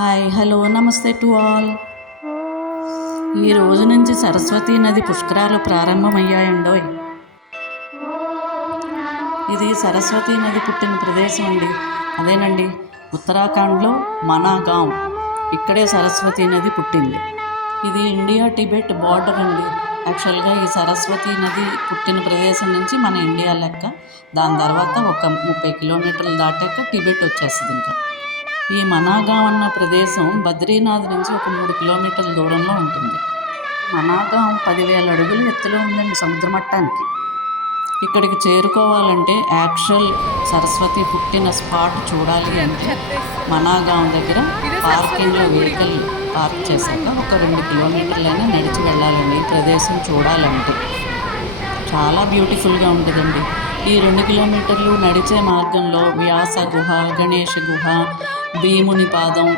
Hi hello namaste to all. ఈ రోజు నుంచి సరస్వతీ నది పుష్కరాలు ప్రారంభమయ్యాయండోయ్. ఇది సరస్వతీ నది పుట్టిన ప్రదేశం అండి. అదేనండి ఉత్తరాఖండ్లో మనాగాం. ఇక్కడే సరస్వతీ నది పుట్టింది. ఇది ఇండియా టిబెట్ బార్డర్ అండి. యాక్చువల్గా ఈ సరస్వతీ నది పుట్టిన ప్రదేశం నుంచి మన ఇండియా లెక్క. దాని తర్వాత ఒక ముప్పై కిలోమీటర్లు దాటాక టిబెట్ వచ్చేస్తుంది ఇంకా. ఈ మనాగాం అన్న ప్రదేశం బద్రీనాథ్ నుంచి ఒక మూడు కిలోమీటర్ల దూరంలో ఉంటుంది. మనాగాం పదివేల అడుగులు ఎత్తులో ఉందండి సముద్ర మట్టానికి. ఇక్కడికి చేరుకోవాలంటే యాక్చువల్ సరస్వతి పుట్టిన స్పాట్ చూడాలి అంటే మనాగాం దగ్గర పార్కింగ్లో వెహికల్ పార్క్ చేశాక ఒక రెండు కిలోమీటర్లైనా నడిచి వెళ్ళాలండి. ఈ ప్రదేశం చూడాలంటే. చాలా బ్యూటిఫుల్గా ఉంటుందండి. ఈ రెండు కిలోమీటర్లు నడిచే మార్గంలో వ్యాస గుహ గణేష గుహ భీముని పాదం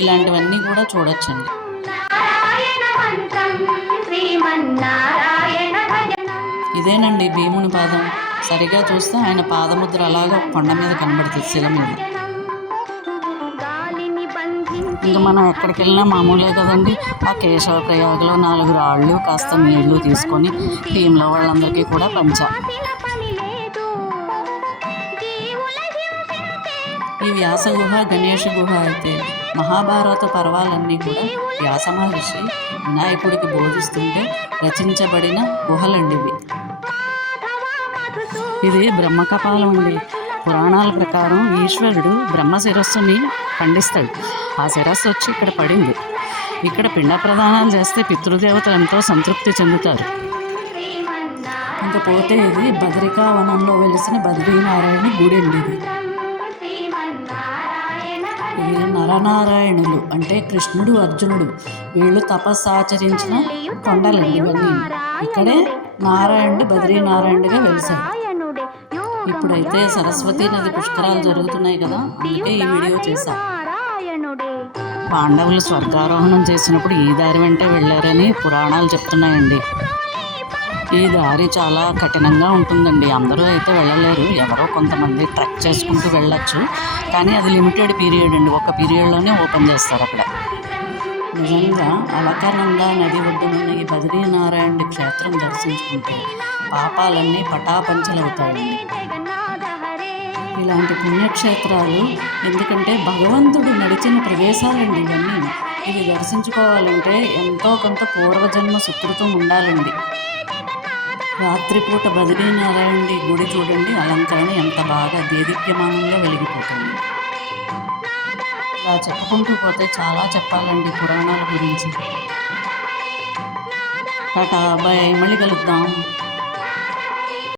ఇలాంటివన్నీ కూడా చూడొచ్చండి. ఇదేనండి భీముని పాదం. సరిగా చూస్తే ఆయన పాదముద్ర అలాగా కొండ మీద కనబడుతుంది శిల మీద ఇంకా మనం ఎక్కడికి వెళ్ళినా మామూలే కదండి. ఆ కేశవ ప్రయాగలో నాలుగు రాళ్ళు కాస్త నీళ్ళు తీసుకొని టీంలో వాళ్ళందరికీ కూడా పంచాం. ఈ వ్యాస గుహ గణేష గుహ అయితే మహాభారత పర్వాలన్నీ కూడా వ్యాస మహర్షి వినాయకుడికి బోధిస్తుంటే రచించబడిన గుహలండి ఇవి ఇది బ్రహ్మకపాలం అండి. పురాణాల ప్రకారం ఈశ్వరుడు బ్రహ్మ శిరస్సుని ఖండిస్తాడు. ఆ శిరస్సు వచ్చి ఇక్కడ పడింది. ఇక్కడ పిండ ప్రదానాలు చేస్తే పితృదేవతలు ఎంతో సంతృప్తి చెందుతారు. ఇంకపోతే ఇది బదరికా వనంలో వెలిసిన బద్రీనారాయణ గుడి అండి ఇది. శ్రీమన్నారాయణ నరనారాయణులు అంటే కృష్ణుడు అర్జునుడు. వీళ్ళు తపస్సు ఆచరించిన కొండలండి ఇవన్నీ. ఇక్కడే నారాయణుడు బద్రీనారాయణుడిగా వెలిశారు ఇప్పుడైతే సరస్వతి నది పుష్కరాలు జరుగుతున్నాయి కదా అందుకే ఈ వీడియో చేశా. పాండవులు స్వర్గారోహణం చేసినప్పుడు ఈ దారి వెంటే వెళ్ళారని పురాణాలు చెప్తున్నాయండి. ఈ దారి చాలా కఠినంగా ఉంటుందండి. అందరూ అయితే వెళ్ళలేరు. ఎవరో కొంతమంది ట్రెక్ చేసుకుంటూ వెళ్ళొచ్చు. కానీ అది లిమిటెడ్ పీరియడ్ అండి. ఒక పీరియడ్లోనే ఓపెన్ చేస్తారు అక్కడ. నిజంగా అలకనంద నది ఒడ్డునున్న ఈ బద్రీనారాయణ క్షేత్రం దర్శించుకుంటే పాపాలన్నీ పటాపంచలవుతాయండి. ఇలాంటి పుణ్యక్షేత్రాలు ఎందుకంటే భగవంతుడు నడిచిన ప్రదేశాలండి ఇవన్నీ. ఇవి దర్శించుకోవాలంటే ఎంతో కొంత పూర్వజన్మ సుకృతం ఉండాలండి. రాత్రిపూట బదిరీనారాయణ గుడి చూడండి. అలంకరణ ఎంత బాగా దేదీప్యమానంగా వెలిగిపోతుంది. ఇలా చెప్పుకుంటూ పోతే చాలా చెప్పాలండి పురాణాల గురించి. టాటా బాయ్ మళ్ళీ కలుద్దాం.